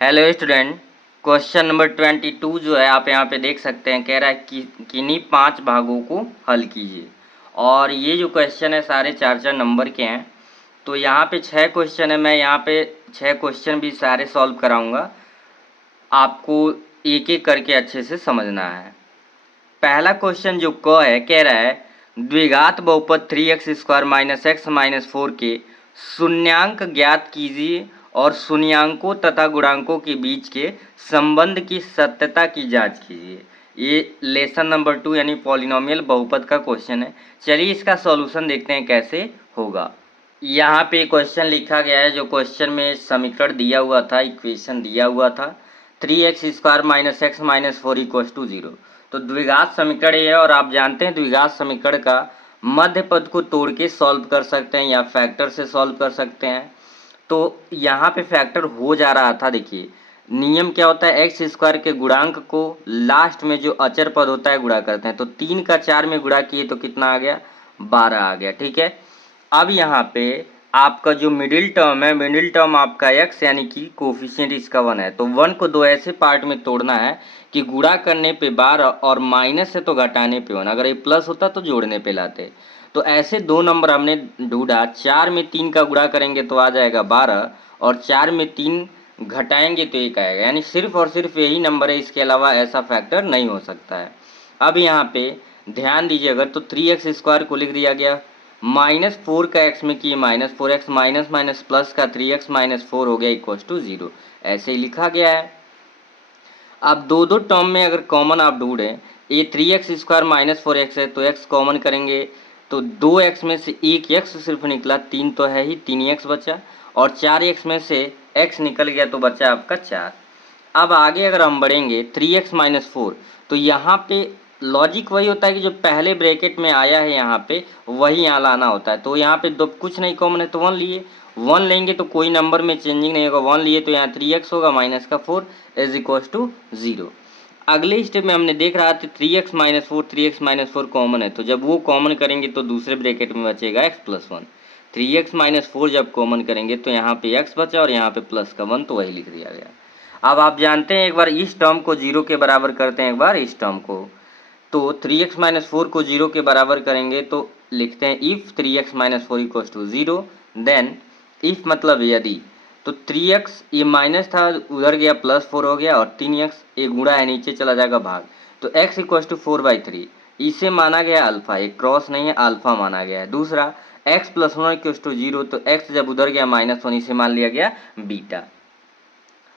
Hello student, question number 22 जो है आप यहाँ पे देख सकते हैं, कह रहा है कि किन्हीं 5 भागों को हल कीजिए। और ये जो क्वेश्चन है सारे 4-4 नंबर के हैं। तो यहाँ पे 6 क्वेश्चन है, मैं यहाँ पे 6 क्वेश्चन भी सारे सॉल्व कराऊंगा। आपको एक एक करके अच्छे से समझना है। पहला क्वेश्चन जो क है, कह रहा है द्विघात बहुपद 3x² - x - 4 के शून्यांक ज्ञात कीजिए और शून्यांकों तथा गुणांकों के बीच के संबंध की सत्यता की जांच कीजिए। ये लेसन नंबर 2 यानी पॉलिनोमियल बहुपद का क्वेश्चन है। चलिए इसका सॉल्यूशन देखते हैं कैसे होगा। यहाँ पे क्वेश्चन लिखा गया है, जो क्वेश्चन में समीकरण दिया हुआ था, इक्वेशन दिया हुआ था 3x² - x - 4 = 0। तो द्विघात समीकरण ये है, और आप जानते हैं द्विघात समीकरण का मध्य पद को तोड़ के सॉल्व कर सकते हैं या फैक्टर से सॉल्व कर सकते हैं। तो यहाँ पे फैक्टर हो जा रहा था। देखिए नियम क्या होता है, x² के गुणांक को लास्ट में जो अचर पद होता है गुणा करते हैं। तो 3 का 4 में गुणा किए तो कितना आ गया, 12 आ गया। ठीक है, अब यहाँ पे आपका जो मिडिल टर्म है, मिडिल टर्म आपका x यानी कि कोफिशिएंट इसका 1 है। तो 1 को दो ऐसे पार्ट में तोड़ना है कि गुणा करने पे 12 और माइनस है तो घटाने पे 1। अगर ये प्लस होता तो जोड़ने पे लाते। तो ऐसे दो नंबर हमने ढूंढा। 4 में 3 का गुणा करेंगे तो आ जाएगा 12, और 4 में 3 घटाएंगे तो 1 आएगा। यानी सिर्फ और सिर्फ यही नंबर है, इसके अलावा ऐसा फैक्टर नहीं हो सकता है। अब यहाँ पे ध्यान दीजिए, अगर तो 3x² को लिख दिया गया, -4 का x में किए -4x, माइनस माइनस प्लस का 3x - 4 हो गया = 0। ऐसे ही लिखा गया है। अब दो दो टर्म में अगर कॉमन आप ढूंढें, ये 3x² - 4x है तो x कॉमन करेंगे तो 2x में से एक x सिर्फ निकला, 3 तो है ही, 3x बचा, और 4x में से x निकल गया तो बचा आपका 4। अब आगे अगर हम बढ़ेंगे 3x - 4, तो यहाँ पे लॉजिक वही होता है कि जो पहले ब्रैकेट में आया है यहाँ पे वही यहाँ लाना होता है। तो यहाँ पे दो कुछ नहीं कॉमन है तो 1 लिए, 1 लेंगे तो कोई नंबर में चेंजिंग नहीं होगा। 1 लिए तो यहाँ 3x होगा माइनस का 4 = 0। अगले स्टेप में हमने देख रहा था 3x - 4, 3x - 4 कॉमन है, तो जब वो कॉमन करेंगे तो दूसरे ब्रैकेट में बचेगा x + 1। 3x - 4 जब कॉमन करेंगे तो यहाँ पे x बचा और यहाँ पे प्लस का 1, तो वही लिख दिया गया। अब आप जानते हैं, एक बार इस टर्म को 0 के बराबर करते हैं, एक बार इस टर्म को। तो 3x - 4 को 0 के बराबर करेंगे तो लिखते हैं इफ़ 3x - 4 = 0, देन इफ़ मतलब यदि। तो 3x ये माइनस था, उधर गया +4 हो गया, और 3x ये गुणा है नीचे चला जाएगा भाग, तो x = 4/3। इसे माना गया अल्फा, एक क्रॉस नहीं है, अल्फा माना गया है। दूसरा x + 1 = 0, तो x जब उधर गया -1, इसे मान लिया गया बीटा।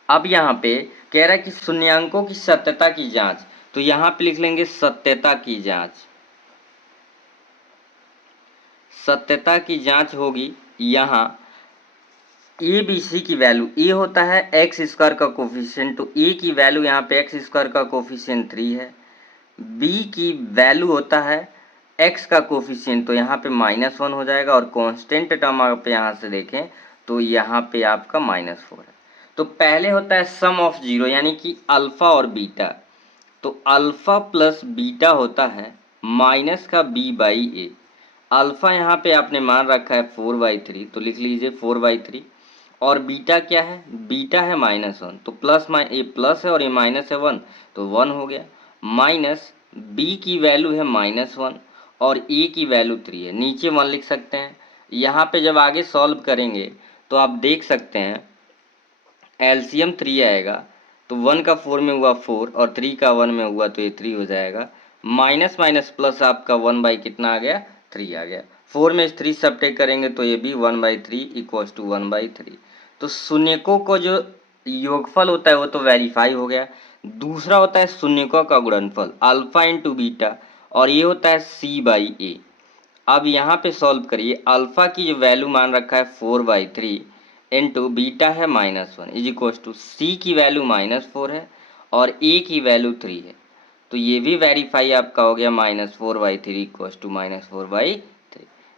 अब यहाँ पे कह रहा है कि शून्यांकों की सत्यता की जांच, तो यहाँ पे लिख लेंगे सत्यता की जांच। सत्यता की जांच होगी यहाँ ए बी सी की वैल्यू। ए होता है x² का कोफिशिएंट, तो ए की वैल्यू यहाँ पे x² का कोफिशिएंट 3 है। बी की वैल्यू होता है x का कोफिशिएंट, तो यहाँ पे -1 हो जाएगा, और कांस्टेंट टर्म आप यहाँ से देखें तो यहाँ पे आपका -4 है। तो पहले होता है सम ऑफ 0 यानी कि अल्फा और बीटा, तो अल्फा प्लस बीटा होता है माइनस का b/a। अल्फा यहाँ पे आपने मान रखा है 4/3, तो लिख लीजिए 4/3, और बीटा क्या है, बीटा है -1, तो ये प्लस है और ये माइनस है 1, तो 1 हो गया। माइनस बी की वैल्यू है -1 और ए की वैल्यू 3 है, नीचे 1 लिख सकते हैं। यहाँ पे जब आगे सॉल्व करेंगे तो आप देख सकते हैं एलसीएम 3 आएगा, तो 1 का 4 में हुआ 4 और 3 का 1 में हुआ तो ये 3 हो जाएगा। माइनस माइनस प्लस आपका 1 कितना आ गया, 3 आ गया। 4 में 3 सब्ट्रैक्ट करेंगे तो ये भी 1/3 = 1/3। तो शून्यकों को जो योगफल होता है वो तो वेरीफाई हो गया। दूसरा होता है शून्यकों का गुणनफल अल्फा × बीटा, और ये होता है c/a। अब यहाँ पे सॉल्व करिए, अल्फा की जो वैल्यू मान रखा है 4/3 इंटू बीटा है -1 = सी की वैल्यू -4 है और ए की वैल्यू 3 है, तो ये भी वेरीफाई आपका हो गया। -4/3 = -4/3,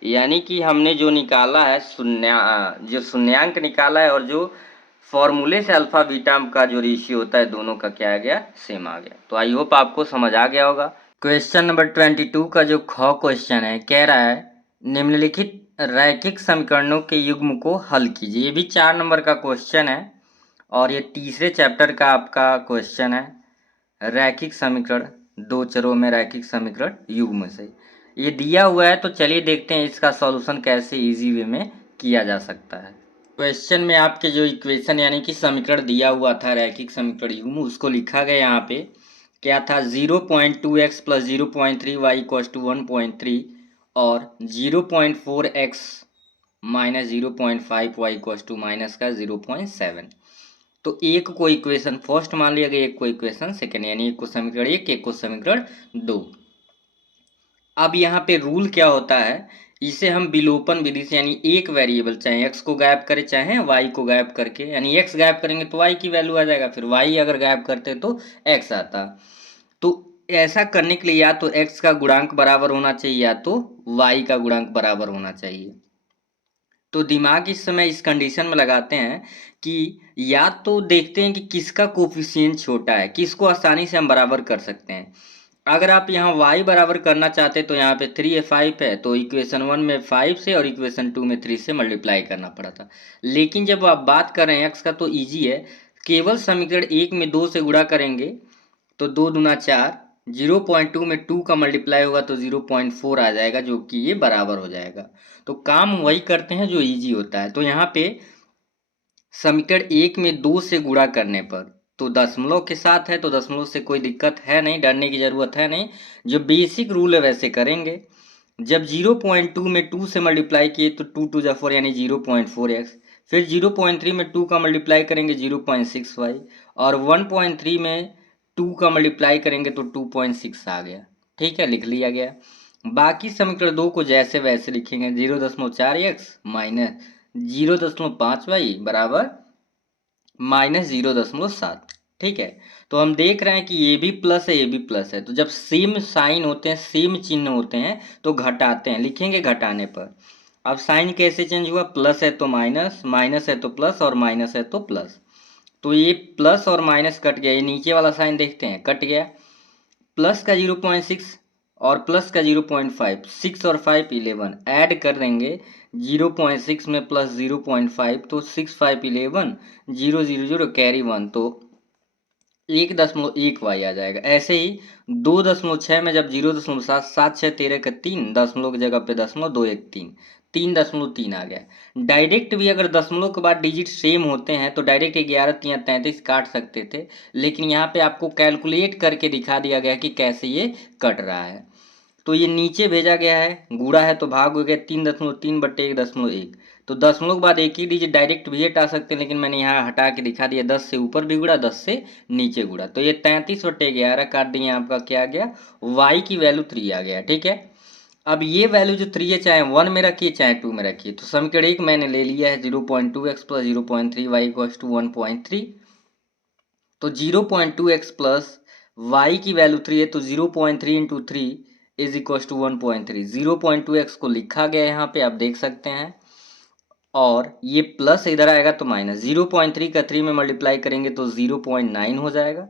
यानी कि हमने जो निकाला है जो शून्यांक निकाला है, और जो फॉर्मूले से अल्फा बीटा का जो रेशियो होता है दोनों का क्या आ गया, सेम आ गया। तो आई होप आपको समझ आ गया होगा। क्वेश्चन नंबर 22 का जो ख क्वेश्चन है, कह रहा है निम्नलिखित रैखिक समीकरणों के युग्म को हल कीजिए। ये भी 4 नंबर का क्वेश्चन है, और ये तीसरे चैप्टर का आपका क्वेश्चन है, रैखिक समीकरण, दो चरों में रैखिक समीकरण युग्म से। ये दिया हुआ है, तो चलिए देखते हैं इसका सॉल्यूशन कैसे इजी वे में किया जा सकता है। क्वेश्चन में आपके जो इक्वेशन यानी कि समीकरण दिया हुआ था रैखिक समीकरण युग्म, उसको लिखा गया यहाँ पे क्या था, 0.2x plus 0.3 Y equals to 1.3 और 0.4x माइनस 0.5 वाई इक्वल्स टू माइनस का 0.7। तो एक को इक्वेशन फर्स्ट मान लिया गया, एक को इक्वेशन सेकेंड, यानी एक को समीकरण एक को समीकरण दो। अब यहाँ पे रूल क्या होता है, इसे हम विलोपन विधि से, यानी एक वेरिएबल चाहे x को गायब करें चाहे y को गायब करके, यानी x गायब करेंगे तो y की वैल्यू आ जाएगा, फिर y अगर गायब करते तो x आता। तो ऐसा करने के लिए या तो x का गुणांक बराबर होना चाहिए या तो y का गुणांक बराबर होना चाहिए। तो दिमाग इस समय इस कंडीशन में लगाते हैं कि या तो देखते हैं कि किसका कोफिशिएंट छोटा है, किसको आसानी से हम बराबर कर सकते हैं। अगर आप यहाँ y बराबर करना चाहते तो यहाँ पे 3 है 5 है, तो इक्वेशन 1 में 5 से और इक्वेशन 2 में 3 से मल्टीप्लाई करना पड़ा था। लेकिन जब आप बात कर रहे हैं x का तो ईजी है, केवल समीकरण एक में 2 से गुणा करेंगे तो 2 दूना 4, 0.2 में 2 का मल्टीप्लाई होगा तो 0.4 आ जाएगा, जो कि ये बराबर हो जाएगा। तो काम वही करते हैं जो इजी होता है। तो यहाँ पे समीकरण एक में 2 से गुणा करने पर तो दशमलव के साथ है, तो दशमलव से कोई दिक्कत है नहीं, डरने की जरूरत है नहीं, जो बेसिक रूल है वैसे करेंगे। जब 0.2 में 2 से मल्टीप्लाई किए तो 2 टू जा 4 यानी 0.4x, फिर 0.3 में 2 का मल्टीप्लाई करेंगे 0.6y, और 1.3 में 2 का मल्टीप्लाई करेंगे तो 2.6 आ गया। ठीक है, लिख लिया गया। बाकी समीकरण दो को जैसे वैसे लिखेंगे, 0.4x माइनस 0.5y बराबर माइनस 0.7। ठीक है, तो हम देख रहे हैं कि ये भी प्लस है ये भी प्लस है, तो जब सेम साइन होते हैं सेम चिन्ह होते हैं तो घटाते हैं, लिखेंगे घटाने पर। अब साइन कैसे चेंज हुआ, प्लस है तो माइनस, माइनस है तो प्लस और माइनस है तो प्लस। तो ये प्लस और माइनस कट गया, ये नीचे वाला साइन देखते हैं कट गया। प्लस का 0.6 और प्लस का 0.5, 6 और 5 11, ऐड कर देंगे 0.6 में प्लस 0.5 तो 6 5 11, 0 0 0 कैरी 1, तो 1.1 y आ जाएगा। ऐसे ही 2.6 में जब 0.7, 7 6 13 का 3, दशमलव की जगह पे दशमलव, 2 1 3, 3.3 आ गया। डायरेक्ट भी अगर दशमलव के बाद डिजिट सेम होते हैं तो डायरेक्ट 11 3 33 काट सकते थे, लेकिन यहाँ पे आपको कैलकुलेट करके दिखा दिया गया कि कैसे ये कट रहा है। तो ये नीचे भेजा गया है, गुड़ा है तो भाग हो गया, 3.3 बट्टे 1.1, तो दशमलव के बाद एक ही डिजिट डायरेक्ट भी हटा सकते हैं, लेकिन मैंने यहाँ हटा के दिखा दिया, 10 से ऊपर भी गुड़ा 10 से नीचे गुड़ा, तो ये 33/11 काट दिए, आपका क्या आ गया, y की वैल्यू 3 आ गया। ठीक है, अब ये वैल्यू जो 3 है चाहे 1 में रखिए चाहे 2 में रखिए, तो समीकरण एक मैंने ले लिया है 0.2x plus 0.3 Y equals to 1.3। तो 0.2x प्लस वाई की वैल्यू 3 है, तो 0.3 into 3 is equal to 1.3। 0.2x को लिखा गया है यहाँ पे, आप देख सकते हैं, और ये प्लस इधर आएगा तो माइनस, 0.3 का 3 में मल्टीप्लाई करेंगे तो 0.9 हो जाएगा,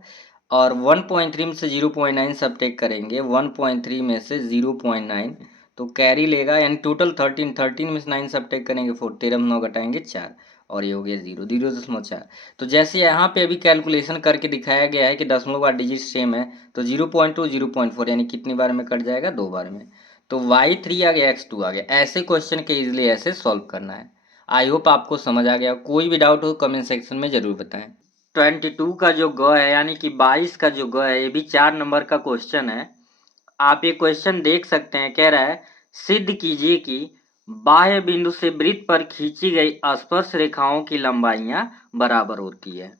और 1.3 में से 0.9 सब्ट्रैक्ट करेंगे, 1.3 में से 0.9 तो कैरी लेगा, यानी टोटल 13, 13 में से 9 सब्ट्रैक्ट करेंगे 4, 13 में 9 घटाएंगे 4, और ये हो गया 0.4। तो जैसे यहाँ पे अभी कैलकुलेशन करके दिखाया गया है कि दशमलव का डिजिट सेम है, तो 0.2 0.4 यानी कितनी बार में कट जाएगा, 2 बार में। तो y3 आ गया, x2 आ गया। ऐसे क्वेश्चन के इजिली ऐसे सॉल्व करना है। आई होप आपको समझ आ गया। कोई भी डाउट हो कमेंट सेक्शन में जरूर बताएं। 22 का जो ग है यानी कि 22 का जो ग है, ये भी 4 नंबर का क्वेश्चन है। आप ये क्वेश्चन देख सकते हैं, कह रहा है सिद्ध कीजिए कि बाह्य बिंदु से वृत्त पर खींची गई स्पर्श रेखाओं की लंबाइयां बराबर होती है।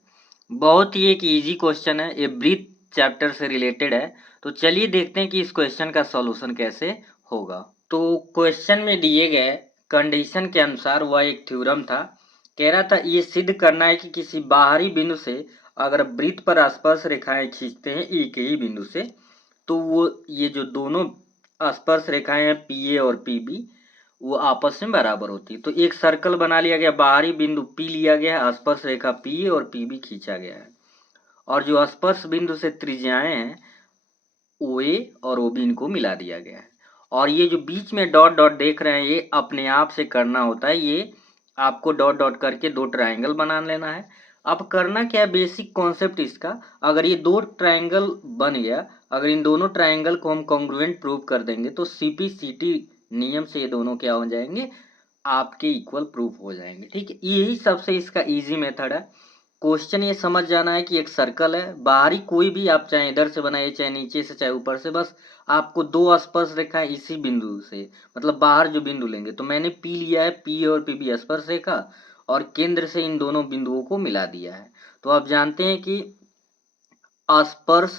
बहुत ही एक इजी क्वेश्चन है, ये वृत्त चैप्टर से रिलेटेड है। तो चलिए देखते हैं कि इस क्वेश्चन का सॉल्यूशन कैसे होगा। तो क्वेश्चन में दिए गए कंडीशन के अनुसार वह एक थ्योरम था, कह रहा था ये सिद्ध करना है कि किसी बाहरी बिंदु से अगर वृत्त पर स्पर्श रेखाएं खींचते हैं एक ही बिंदु से, तो वो ये जो दोनों स्पर्श रेखाएं हैं पी ए और पी बी, वो आपस में बराबर होती है। तो एक सर्कल बना लिया गया, बाहरी बिंदु पी लिया गया है, स्पर्श रेखा पी ए और पी बी खींचा गया है, और जो स्पर्श बिंदु से त्रिज्याएं हैं ओ ए और ओ बी इनको मिला दिया गया है। और ये जो बीच में डॉट डॉट देख रहे हैं ये अपने आप से करना होता है, ये आपको डॉट डॉट करके दो ट्रायंगल बना लेना है। अब करना क्या है, बेसिक कॉन्सेप्ट इसका, अगर ये दो ट्रायंगल बन गया, अगर इन दोनों ट्रायंगल को हम कॉन्ग्रुएंट प्रूव कर देंगे तो सीपीसीटी नियम से ये दोनों क्या हो जाएंगे, आपके इक्वल प्रूफ हो जाएंगे। ठीक है, यही सबसे इसका इजी मेथड है। क्वेश्चन ये समझ जाना है कि एक सर्कल है, बाहरी कोई भी आप चाहे इधर से बनाइए, चाहे नीचे से, चाहे ऊपर से, बस आपको दो स्पर्श रेखा है इसी बिंदु से, मतलब बाहर जो बिंदु लेंगे, तो मैंने पी लिया है, पी और पी भी स्पर्श रेखा, और केंद्र से इन दोनों बिंदुओं को मिला दिया है। तो आप जानते हैं कि स्पर्श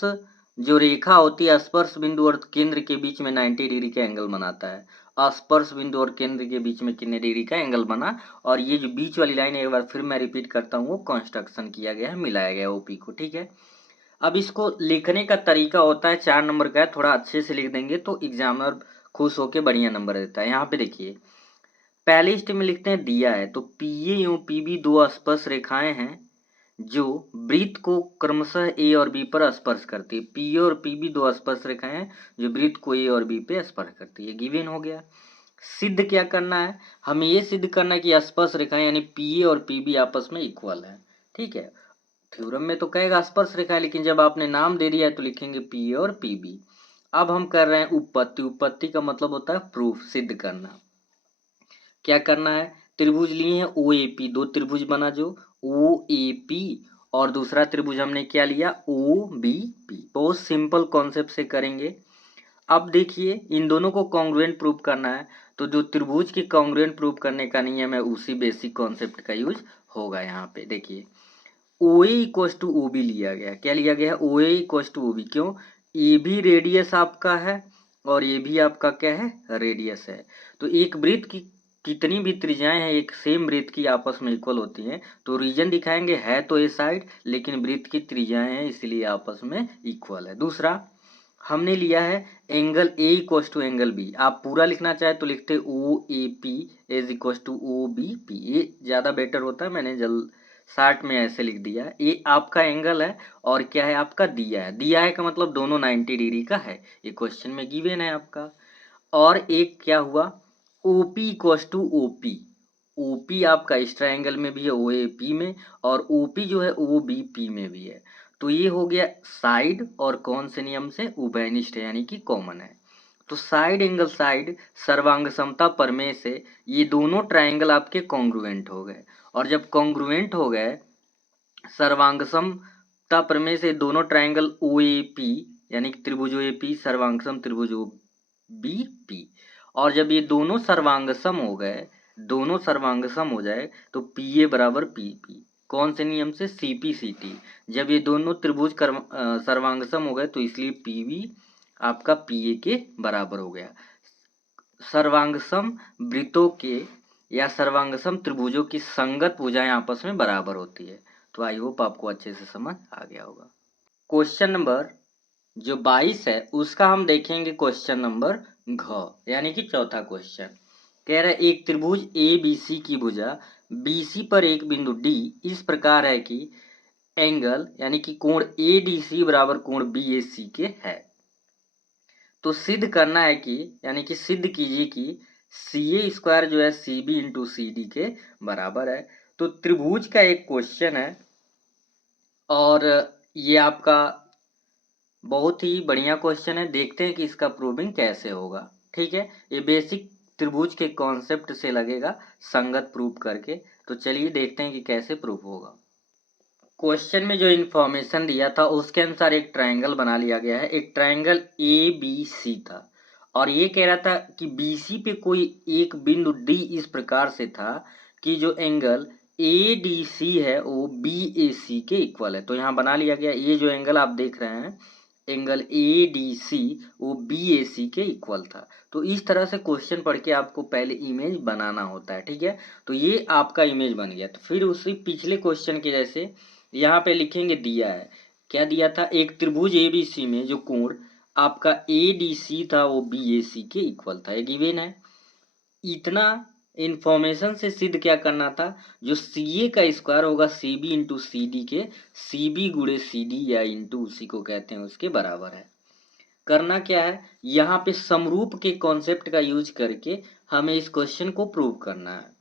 जो रेखा होती है स्पर्श बिंदु और केंद्र के बीच में 90 डिग्री का एंगल बनाता है। स्पर्श बिंदु और केंद्र के बीच में कितने डिग्री का एंगल बना, और ये जो बीच वाली लाइन है, एक बार फिर मैं रिपीट करता हूँ, वो कंस्ट्रक्शन किया गया है, मिलाया गया ओपी को। ठीक है, अब इसको लिखने का तरीका होता है 4 नंबर का है, थोड़ा अच्छे से लिख देंगे तो एग्जामिनर खुश होकर बढ़िया नंबर देता है। यहाँ पे देखिए, पहले स्टेप में लिखते हैं दिया है, तो पी ए एवं पी बी दो स्पर्श रेखाएं हैं जो वृत्त को क्रमशः ए और बी पर स्पर्श करती है। पी और पी बी दो स्पर्श रेखाएं हैं जो वृत्त को ए और बी पे स्पर्श करती है। गिवन हो गया। सिद्ध क्या करना है, हमें ये सिद्ध करना है कि स्पर्श रेखाएं यानी पी ए और पी बी आपस में इक्वल है। ठीक है, थ्योरम में तो कहेगा स्पर्श रेखा है, लेकिन जब आपने नाम दे दिया है तो लिखेंगे पी ए और पी बी। अब हम कर रहे हैं उपपत्ति। उपपत्ति का मतलब होता है प्रूफ, सिद्ध करना। क्या करना है, त्रिभुज लिए हैं ओ ए पी, दो त्रिभुज बना जो ओ ए पी, और दूसरा त्रिभुज हमने क्या लिया ओ बी पी। बहुत सिंपल कॉन्सेप्ट से करेंगे। अब देखिए, इन दोनों को कॉन्ग्रुएंट प्रूव करना है, तो जो त्रिभुज की कॉन्ग्रुएंट प्रूव करने का नियम है उसी बेसिक कॉन्सेप्ट का यूज होगा। यहाँ पे देखिए, ओ ए इक्वल टू ओ बी लिया गया। क्या लिया गया है, ओ ए इक्वल टू ओ बी। क्यों, ए भी रेडियस आपका है और ये भी आपका क्या है, रेडियस है। तो एक वृत्त की कितनी भी त्रिज्याएं हैं एक सेम वृत्त की आपस में इक्वल होती हैं। तो रीजन दिखाएंगे, है तो ए साइड, लेकिन वृत्त की त्रिज्याएं हैं इसलिए आपस में इक्वल है। दूसरा हमने लिया है angle A equal to angle B. आप पूरा लिखना चाहे तो लिखते O A P is equal to O B P, ये ज़्यादा बेटर होता है, मैंने जल्द शार्ट में ऐसे लिख दिया। ये आपका एंगल है और क्या है आपका दिया है। दिया है का मतलब दोनों 90 डिग्री का है, ये क्वेश्चन में गिवन है आपका। और एक क्या हुआ, OP equal to OP. OP आपका इस ट्रायंगल में भी है ओ ए पी में, और ओपी जो है ओ बी पी में भी है। तो ये हो गया साइड, और कौन से नियम से, उभयनिष्ठ यानी कि कॉमन है। तो साइड एंगल साइड सर्वांग समता प्रमेय से ये दोनों ट्रायंगल आपके कॉन्ग्रुएंट हो गए, और जब कॉन्ग्रुएंट हो गए सर्वांग समता प्रमेय से दोनों ट्रायंगल ओ ए पी यानी कि त्रिभुज ओ ए पी सर्वांगसम त्रिभुज ओ बी पी, और जब ये दोनों सर्वांगसम हो गए, दोनों सर्वांगसम हो जाए तो पी ए बराबर पी पी। कौन से नियम से, सी पी सी टी। जब ये दोनों त्रिभुज सर्वांगसम हो गए तो इसलिए पी बी आपका पी ए के बराबर हो गया। सर्वांगसम वृत्तों के या सर्वांगसम त्रिभुजों की संगत भुजाएं आपस में बराबर होती है। तो आई होप आपको अच्छे से समझ आ गया होगा। क्वेश्चन नंबर जो 22 है उसका हम देखेंगे क्वेश्चन नंबर घ, यानी कि चौथा क्वेश्चन। कह रहा है एक त्रिभुज ए बी सी की भुजा बी सी पर एक बिंदु डी इस प्रकार है कि एंगल यानी कि कोण ए डी सी बराबर कोण बी ए सी के है। तो सिद्ध करना है कि यानी कि सिद्ध कीजिए कि सी ए स्क्वायर जो है C B into C D के बराबर है। तो त्रिभुज का एक क्वेश्चन है, और ये आपका बहुत ही बढ़िया क्वेश्चन है। देखते हैं कि इसका प्रूविंग कैसे होगा। ठीक है, ये बेसिक त्रिभुज के कॉन्सेप्ट से लगेगा संगत प्रूव करके। तो चलिए देखते हैं कि कैसे प्रूव होगा। क्वेश्चन में जो इन्फॉर्मेशन दिया था उसके अनुसार एक ट्रायंगल बना लिया गया है। एक ट्रायंगल ए बी सी था, और ये कह रहा था कि बी सी पे कोई एक बिंदु डी इस प्रकार से था कि जो एंगल ए डी सी है वो बी ए सी के इक्वल है। तो यहाँ बना लिया गया, ये जो एंगल आप देख रहे हैं एंगल ए डी सी वो बी ए सी के इक्वल था। तो इस तरह से क्वेश्चन पढ़ के आपको पहले इमेज बनाना होता है। ठीक है, तो ये आपका इमेज बन गया। तो फिर उसी पिछले क्वेश्चन के जैसे यहाँ पे लिखेंगे दिया है। क्या दिया था, एक त्रिभुज ए बी सी में जो कोण आपका ए डी सी था वो बी ए सी के इक्वल था, ये गिवन है। इतना इंफॉर्मेशन से सिद्ध क्या करना था, जो सी ए का स्क्वायर होगा C B into C D के सी बी गुड़े सी डी या इंटू उसी को कहते हैं उसके बराबर है। करना क्या है, यहाँ पे समरूप के कॉन्सेप्ट का यूज करके हमें इस क्वेश्चन को प्रूव करना है।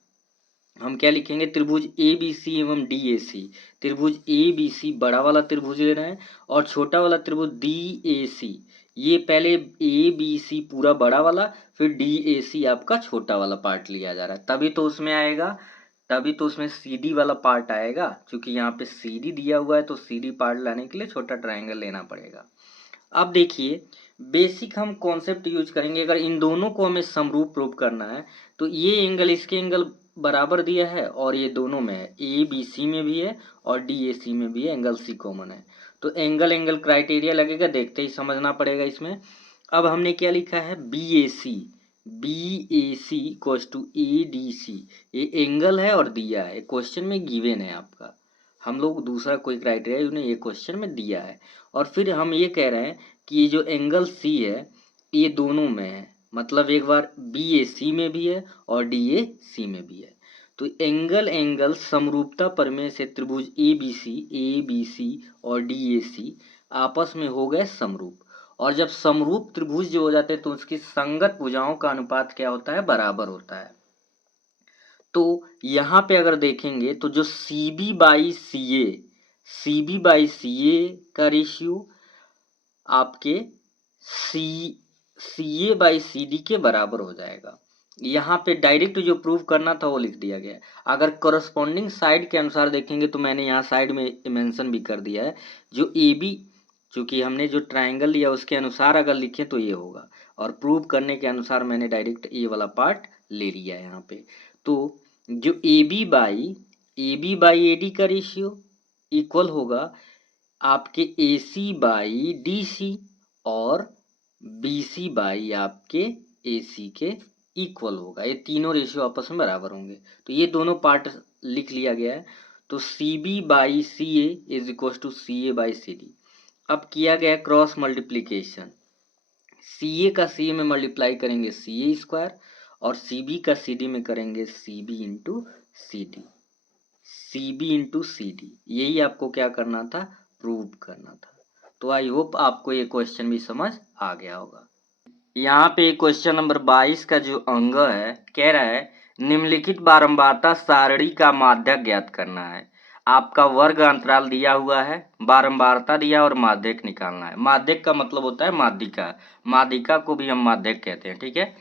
हम क्या लिखेंगे, त्रिभुज ए बी सी एवं डी ए सी। त्रिभुज ए बी सी बड़ा वाला त्रिभुज ले रहे हैं और छोटा वाला त्रिभुज डी ए सी। ये पहले ए बी सी पूरा बड़ा वाला, फिर डी ए सी आपका छोटा वाला पार्ट लिया जा रहा है, तभी तो उसमें आएगा, तभी तो उसमें सी डी वाला पार्ट आएगा। क्योंकि यहाँ पे सी डी दिया हुआ है तो सी डी पार्ट लाने के लिए छोटा ट्राइंगल लेना पड़ेगा। अब देखिए, बेसिक हम कॉन्सेप्ट यूज करेंगे। अगर इन दोनों को हमें समरूप प्रूव करना है तो ये एंगल इसके एंगल बराबर दिया है और ये दोनों में है, ए बी सी में भी है और डी ए सी में भी है, एंगल सी कॉमन है। तो एंगल एंगल क्राइटेरिया लगेगा, देखते ही समझना पड़ेगा इसमें। अब हमने क्या लिखा है, B A C equals to A D C. ये एंगल है और दिया है, क्वेश्चन में गिवन है आपका, हम लोग दूसरा कोई क्राइटेरिया उन्हें ये क्वेश्चन में दिया है। और फिर हम ये कह रहे हैं कि ये जो एंगल सी है ये दोनों में है, मतलब एक बार बी ए सी में भी है और डी ए सी में भी है। तो एंगल एंगल समरूपता प्रमेय से त्रिभुज ए बी सी और डी ए सी आपस में हो गए समरूप। और जब समरूप त्रिभुज जो हो जाते हैं तो उसकी संगत भुजाओं का अनुपात क्या होता है, बराबर होता है। तो यहाँ पे अगर देखेंगे तो जो सी बी बाई सी ए का रेशियो आपके सी ए बाई सी डी के बराबर हो जाएगा। यहाँ पे डायरेक्ट जो प्रूव करना था वो लिख दिया गया है। अगर करस्पॉन्डिंग साइड के अनुसार देखेंगे तो मैंने यहाँ साइड में मेंशन भी कर दिया है, जो ए बी, चूँकि हमने जो ट्राइंगल लिया उसके अनुसार अगर लिखें तो ये होगा, और प्रूव करने के अनुसार मैंने डायरेक्ट ये वाला पार्ट ले लिया है यहाँ पे। तो जो A B by A D का रेशियो इक्वल होगा आपके ए सी बाई डी सी और बी सी बाई आपके ए सी के इक्वल होगा। ये तीनों रेशियो आपस में बराबर होंगे, तो ये दोनों पार्ट लिख लिया गया है। तो C B by C A is equal to C A by C D. अब किया गया क्रॉस मल्टीप्लीकेशन, सी ए का सी ए में मल्टीप्लाई करेंगे सी ए स्क्वायर और सी बी का सी डी में करेंगे C B into C D, C B into C D. यही आपको क्या करना था, प्रूव करना था। तो आई होप आपको ये क्वेश्चन भी समझ आ गया होगा। यहाँ पे क्वेश्चन नंबर 22 का जो अंग है, कह रहा है निम्नलिखित बारंबारता सारणी का माध्यक ज्ञात करना है। आपका वर्ग अंतराल दिया हुआ है, बारंबारता दिया और माध्यक निकालना है। माध्यक का मतलब होता है माध्यिका, माध्यिका को भी हम माध्यक कहते हैं, ठीक है,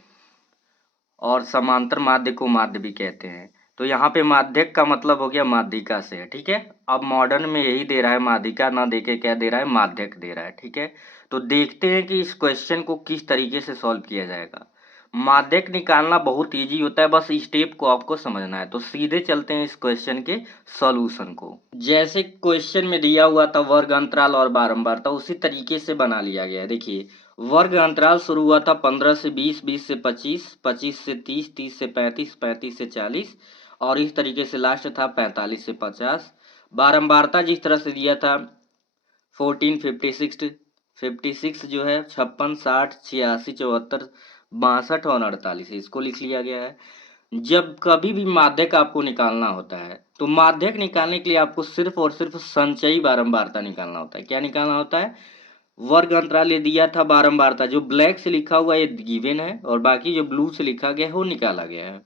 और समांतर माध्य को माध्य भी कहते हैं। तो यहाँ पे माध्यक का मतलब हो गया माध्यिका से है, ठीक है। अब मॉडर्न में यही दे रहा है, माध्यिका ना देके क्या दे रहा है, माध्यक दे रहा है, ठीक है। तो देखते हैं कि इस क्वेश्चन को किस तरीके से सॉल्व किया जाएगा। माध्यक निकालना बहुत इजी होता है, बस स्टेप को आपको समझना है। तो सीधे चलते हैं इस क्वेश्चन के सॉल्यूशन को। जैसे क्वेश्चन में दिया हुआ था वर्ग अंतराल और बारंबारता, उसी तरीके से बना लिया गया है। देखिए, वर्ग अंतराल शुरू हुआ था 15 से 20, 20 से 25, 25 से 30, 30 से 35, 35 से 40, और इस तरीके से लास्ट था 45 से 50। बारंबारता जिस तरह से दिया था 14, 56, 56 जो है 56, 60, 86, 74, 62 और 48, इसको लिख लिया गया है। जब कभी भी माध्यक आपको निकालना होता है तो माध्यक निकालने के लिए आपको सिर्फ और सिर्फ संचयी बारंबारता निकालना होता है। क्या निकालना होता है, वर्ग अंतराल ये दिया था, बारंबारता जो ब्लैक से लिखा हुआ ये गिवन है और बाकी जो ब्लू से लिखा गया है वो निकाला गया है।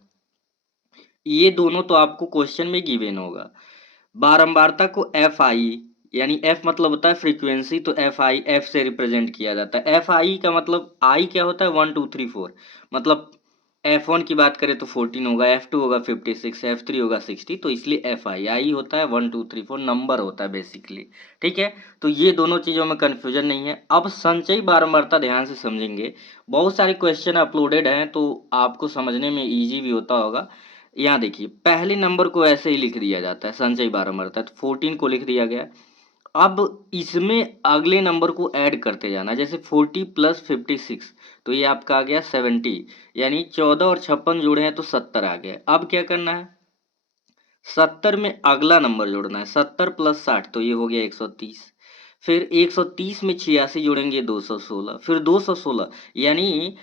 ये दोनों तो आपको क्वेश्चन में गिवन होगा। बारंबारता को एफ आई, यानी एफ मतलब होता है फ्रीक्वेंसी, तो एफ आई एफ से रिप्रेजेंट किया जाता है। एफ आई का मतलब आई क्या होता है, 1 2 3 4, मतलब F1 की बात करें तो 14 होगा, F2 होगा 56, F3 होगा 60, तो इसलिए एफ आई होता है 1 2 3 4 नंबर होता है बेसिकली, ठीक है। तो ये दोनों चीज़ों में कन्फ्यूजन नहीं है। अब संचयी बारंबारता ध्यान से समझेंगे, बहुत सारे क्वेश्चन अपलोडेड हैं तो आपको समझने में ईजी भी होता होगा। यहाँ देखिए, पहले नंबर को ऐसे ही लिख दिया जाता है संचयी बारंबारता, तो 14 को लिख दिया गया। अब इसमें अगले नंबर को ऐड करते जाना, जैसे 40 प्लस 56, तो ये आपका आ गया 70, यानी 14 और 56 जोड़े हैं तो 70 आ गया। अब क्या करना है, 70 में अगला नंबर जोड़ना है, 70 प्लस 60 तो ये हो गया 130, फिर 130 में 86 जोड़ेंगे 216, फिर 216, यानी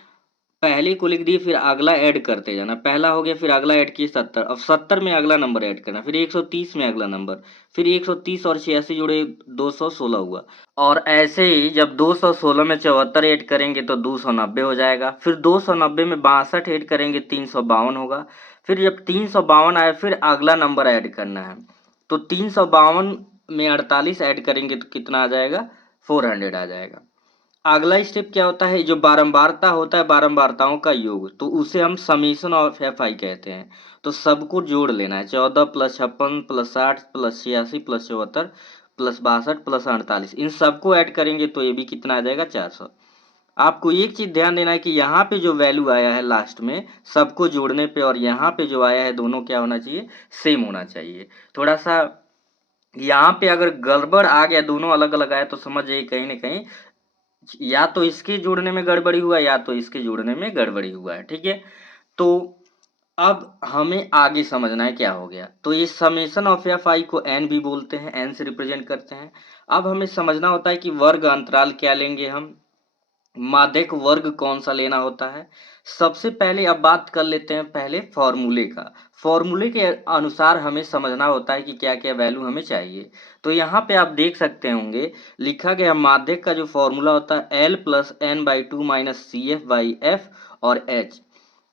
पहले को लिख दिए, फिर अगला ऐड करते जाना, पहला हो गया, फिर अगला ऐड किए 70, अब 70 में अगला नंबर ऐड करना, फिर 130 में अगला नंबर, फिर 130 और 86 जोड़े 216 हुआ। और ऐसे ही जब 216 में 74 ऐड करेंगे तो 290 हो जाएगा, फिर 290 में 62 ऐड करेंगे 352 होगा, फिर जब 352 आए फिर अगला नंबर ऐड करना है। तो 352 में 48 ऐड करेंगे तो कितना आ जाएगा, 400 आ जाएगा। अगला स्टेप क्या होता है, जो बारंबारता होता है, बारंबारताओं का योग, तो उसे हम समीशन ऑफ एफ आई कहते हैं। तो सबको जोड़ लेना है, 14 plus 56 plus 60 plus 86 plus 74 plus 62 plus 48, इन सबको ऐड करेंगे तो ये भी कितना आ जाएगा, 400। आपको एक चीज ध्यान देना है कि यहाँ पे जो वैल्यू आया है लास्ट में सबको जोड़ने पे, और यहाँ पे जो आया है दोनों क्या होना चाहिए, सेम होना चाहिए। थोड़ा सा यहाँ पे अगर गड़बड़ आ गया, दोनों अलग अलग आया, तो समझ जाइए कहीं ना कहीं या तो इसके जोड़ने में गड़बड़ी हुआ या तो इसके जोड़ने में गड़बड़ी हुआ है, ठीक है। तो अब हमें आगे समझना है क्या हो गया। तो ये समेशन ऑफ एफ आई को एन भी बोलते हैं, एन से रिप्रेजेंट करते हैं। अब हमें समझना होता है कि वर्ग अंतराल क्या लेंगे हम, माध्यक वर्ग कौन सा लेना होता है। सबसे पहले अब बात कर लेते हैं पहले फॉर्मूले का। फॉर्मूले के अनुसार हमें समझना होता है कि क्या क्या वैल्यू हमें चाहिए। तो यहाँ पे आप देख सकते होंगे लिखा गया माध्यक का जो फॉर्मूला होता है L plus N by two minus C F by F और एच।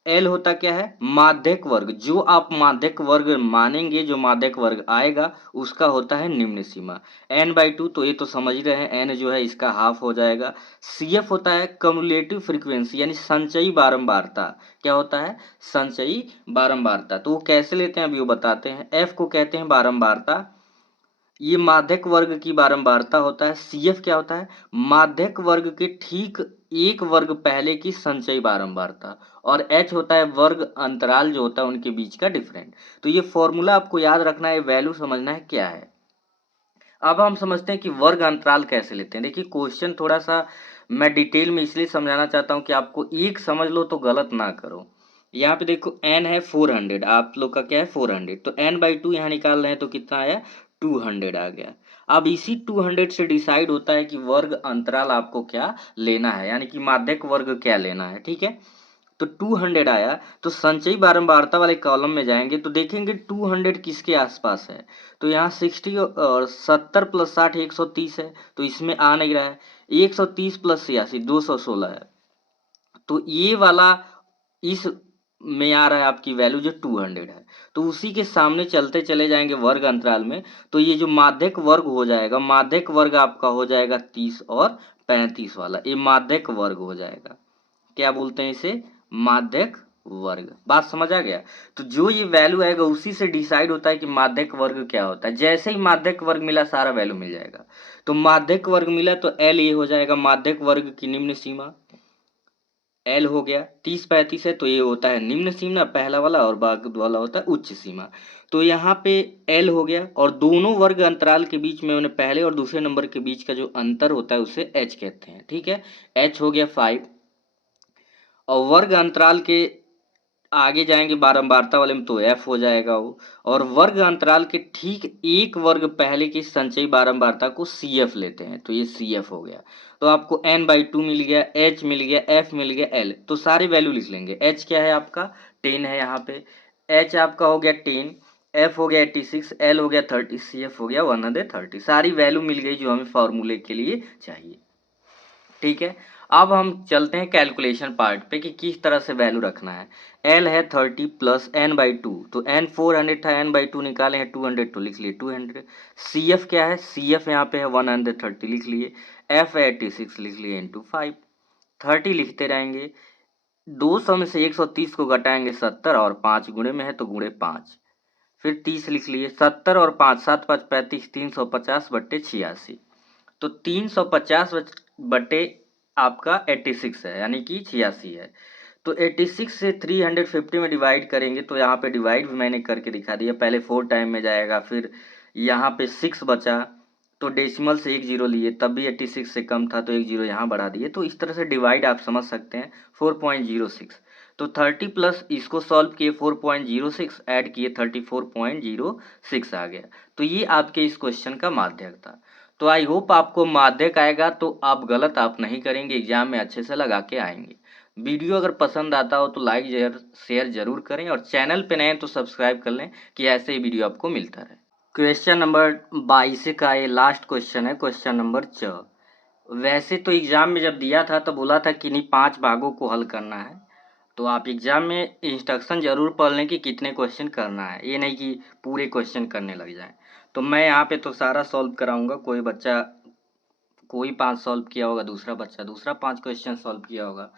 एल होता क्या है, माध्यक वर्ग, जो आप माध्यक वर्ग मानेंगे, जो माध्यक वर्ग आएगा उसका होता है निम्न सीमा। एन बाई टू, तो ये तो समझ ही रहे हैं, एन जो है इसका हाफ हो जाएगा। सी एफ होता है कम्युलेटिव फ्रीक्वेंसी, यानी संचयी बारंबारता। क्या होता है, संचयी बारंबारता। तो वो कैसे लेते हैं अभी वो बताते हैं। एफ को कहते हैं बारंबारता, ये माध्यक वर्ग की बारंबारता होता है। सी एफ क्या होता है, माध्यक वर्ग के ठीक एक वर्ग पहले की संचयी बारंबारता। और एच होता है वर्ग अंतराल जो होता है उनके बीच का डिफरेंट। तो ये फॉर्मूला आपको याद रखना है, वैल्यू समझना है क्या है। अब हम समझते हैं कि वर्ग अंतराल कैसे लेते हैं। देखिए क्वेश्चन थोड़ा सा मैं डिटेल में इसलिए समझाना चाहता हूँ कि आपको एक समझ लो तो गलत ना करो। यहाँ पे देखो n है 400, आप लोग का क्या है 400, तो n बाई टू यहाँ निकाल रहे हैं तो कितना आया, 200 आ गया। अब इसी 200 से डिसाइड होता है कि वर्ग अंतराल आपको क्या लेना है, यानी कि माध्यक वर्ग क्या लेना है, ठीक है। तो 200 आया तो संचयी बारंबारता वाले कॉलम में जाएंगे तो देखेंगे 200 किसके आसपास है। तो यहाँ 60 और 70 प्लस 60 130 है, तो इसमें आ नहीं रहा है। 130 प्लस 86 216 है, तो ये वाला इस में आ रहा है आपकी वैल्यू जो 200 है। तो उसी के सामने चलते चले जाएंगे वर्ग अंतराल में, तो ये जो माध्यक वर्ग हो जाएगा, माध्यक वर्ग आपका हो जाएगा 30 और 35 वाला, ये माध्यक वर्ग हो जाएगा। क्या बोलते हैं इसे, माध्यक वर्ग। बात समझ आ गया। तो जो ये वैल्यू आएगा उसी से डिसाइड होता है कि माध्यक वर्ग क्या होता है। जैसे ही माध्यक वर्ग मिला सारा वैल्यू मिल जाएगा। तो माध्यक वर्ग मिला तो एल ये हो जाएगा माध्यक वर्ग की निम्न सीमा, एल हो गया। 30 35 है तो ये होता है निम्न सीमा पहला वाला, और बाद वाला होता है उच्च सीमा। तो यहाँ पे एल हो गया, और दोनों वर्ग अंतराल के बीच में उन्हें पहले और दूसरे नंबर के बीच का जो अंतर होता है उसे एच कहते हैं, ठीक है। एच हो गया 5, और वर्ग अंतराल के आगे जाएंगे बारंबारता वाले में तो एफ हो जाएगा वो। और वर्ग अंतराल के ठीक एक वर्ग पहले की संचयी बारंबारता को सी एफ लेते हैं, तो ये सी एफ हो गया। तो आपको एन बाई टू मिल गया, एच मिल गया, एफ मिल गया, एल, तो सारी वैल्यू लिख लेंगे। एच क्या है आपका 10 है यहाँ पे, एच आपका हो गया 10, एफ हो गया 86, एल हो गया 30, सी एफ हो गया 130। सारी वैल्यू मिल गई जो हमें फॉर्मूले के लिए चाहिए, ठीक है। अब हम चलते हैं कैलकुलेशन पार्ट पे कि किस तरह से वैल्यू रखना है। एल है 30 प्लस एन बाई टू, तो एन 400 था, एन बाई टू निकाले हैं 200 तो लिख लिए 200। सी एफ क्या है, सी एफ यहाँ पे है 130 लिख लिए। एफ है 86 लिख लिए इंटू 5, 30 लिखते रहेंगे। 200 में से 130 को घटाएंगे 70, और 5 गुणे में है तो गुणे 5, फिर 30 लिख लिए। 70 और 5 7 5 35, 350 बट्टे 86, तो 350 बटे आपका 86 है, यानी कि 86 है। तो 86 से 350 में डिवाइड करेंगे तो यहाँ पे डिवाइड भी मैंने करके दिखा दिया। पहले 4 टाइम में जाएगा, फिर यहाँ पे 6 बचा तो डेसिमल से एक जीरो लिए, तब भी 86 से कम था तो एक जीरो यहाँ बढ़ा दिए। तो इस तरह से डिवाइड आप समझ सकते हैं 4.06। तो 30 प्लस इसको सॉल्व किए 4.06, ऐड किए 34.06 आ गया। तो ये आपके इस क्वेश्चन का माध्यक था। तो आई होप आपको माध्यक आएगा तो आप गलत आप नहीं करेंगे, एग्जाम में अच्छे से लगा के आएंगे। वीडियो अगर पसंद आता हो तो लाइक शेयर जरूर करें, और चैनल पे नए हैं तो सब्सक्राइब कर लें कि ऐसे ही वीडियो आपको मिलता रहे। क्वेश्चन नंबर 22 का ये लास्ट क्वेश्चन है, क्वेश्चन नंबर 4। वैसे तो एग्जाम में जब दिया था तो बोला था कि इन्हीं 5 भागों को हल करना है। तो आप एग्ज़ाम में इंस्ट्रक्शन ज़रूर पढ़ लें कि कितने क्वेश्चन करना है, ये नहीं कि पूरे क्वेश्चन करने लग जाएं। तो मैं यहाँ पे तो सारा सॉल्व कराऊंगा। कोई 5 सॉल्व किया होगा, दूसरा 5 क्वेश्चन सॉल्व किया होगा।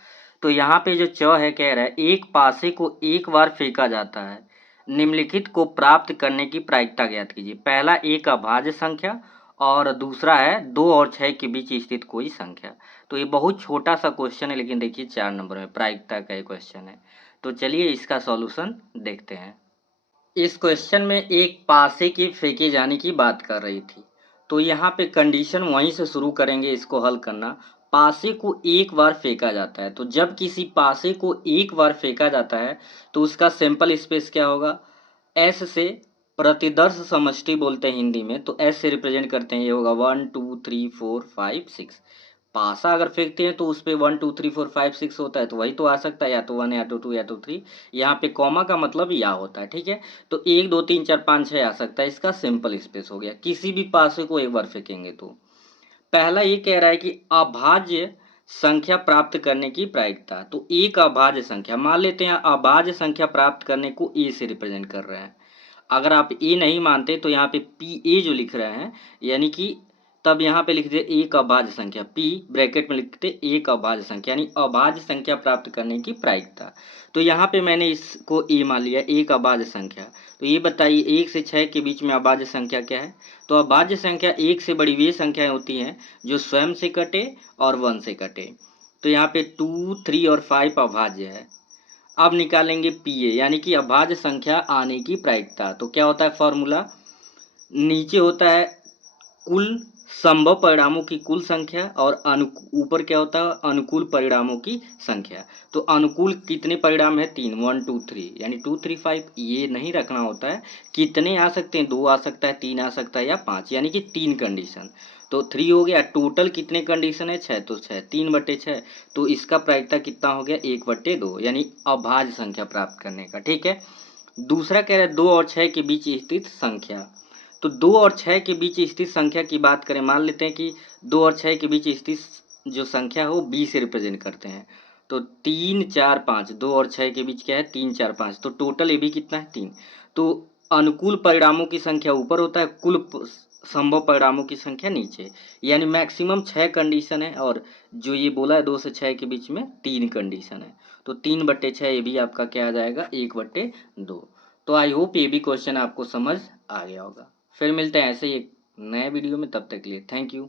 तो यहाँ पे जो च है कह रहा है एक पासे को एक बार फेंका जाता है, निम्नलिखित को प्राप्त करने की प्रायिकता ज्ञात कीजिए। पहला एक अभाज्य संख्या और दूसरा है 2 और 6 के बीच स्थित कोई संख्या। तो ये बहुत छोटा सा क्वेश्चन है, लेकिन देखिए 4 नंबर में प्रायिकता का ये क्वेश्चन है। तो चलिए इसका सॉल्यूशन देखते हैं। इस क्वेश्चन में एक पासे के फेंके जाने की बात कर रही थी। तो यहाँ पे कंडीशन वहीं से शुरू करेंगे इसको हल करना। पासे को एक बार फेंका जाता है, तो जब किसी पासे को एक बार फेंका जाता है तो उसका सैंपल स्पेस क्या होगा? एस से प्रतिदर्श समष्टि बोलते हैं हिंदी में, तो एस से रिप्रेजेंट करते हैं, ये होगा 1 2 3 4 5 6। पासा अगर फेंकते हैं तो उस पर 1 2 3 4 5 6 होता है, तो वही तो आ सकता है, या तो 1 या तो 2 या तो 3। यहाँ पे कॉमा का मतलब या होता है, ठीक है। तो 1 2 3 4 5 6 आ सकता है, इसका सिंपल स्पेस हो गया। किसी भी पासे को एक बार फेंकेंगे तो पहला ये कह रहा है कि अभाज्य संख्या प्राप्त करने की प्रायिकता। तो एक अभाज्य संख्या मान लेते हैं, अभाज्य संख्या प्राप्त करने को ए से रिप्रेजेंट कर रहे हैं। अगर आप ए नहीं मानते तो यहाँ पे पी ए जो लिख रहे हैं, यानी कि तब यहाँ पे लिख दे एक अभाज्य संख्या, पी ब्रैकेट में लिखते एक अभाज्य संख्या, यानी अभाज्य संख्या प्राप्त करने की प्रायिकता। तो यहाँ पे मैंने इसको ए मान लिया, एक अभाज्य संख्या। तो ये बताइए 1 से 6 के बीच में अभाज्य संख्या क्या है? तो अभाज्य संख्या 1 से बड़ी वे संख्याएं होती हैं जो स्वयं से कटे और 1 से कटे। तो यहाँ पे 2 3 और 5 अभाज्य है। अब निकालेंगे पी ए, यानी कि अभाज्य संख्या आने की प्रायिकता। तो क्या होता है फॉर्मूला? नीचे होता है कुल संभव परिणामों की कुल संख्या और ऊपर क्या होता है? अनुकूल परिणामों की संख्या। तो अनुकूल कितने परिणाम है? 3, 1 2 3, यानी 2 3 5। ये नहीं रखना होता है कितने आ सकते हैं, 2 आ सकता है, 3 आ सकता है या 5, यानी कि 3 कंडीशन। तो 3 हो गया। टोटल कितने कंडीशन है? 6, तो 6 3/6। तो इसका प्रायिकता कितना हो गया? 1/2, यानी अभाज्य संख्या प्राप्त करने का, ठीक है। दूसरा कह रहा है 2 और 6 के बीच स्थित संख्या। तो 2 और 6 के बीच स्थित संख्या की बात करें, मान लेते हैं कि 2 और 6 के बीच स्थित जो संख्या है वो बी से रिप्रेजेंट करते हैं। तो 3 4 5, 2 और 6 के बीच क्या है? 3 4 5। तो टोटल ये भी कितना है? 3। तो अनुकूल परिणामों की संख्या ऊपर होता है, संभव परिणामों की संख्या नीचे, यानी मैक्सिमम 6 कंडीशन है, और जो ये बोला है 2 से 6 के बीच में 3 कंडीशन है। तो 3/6 ये भी आपका क्या आ जाएगा? 1/2। तो आई होप ये भी क्वेश्चन आपको समझ आ गया होगा। फिर मिलते हैं ऐसे ही एक नए वीडियो में, तब तक के लिए थैंक यू।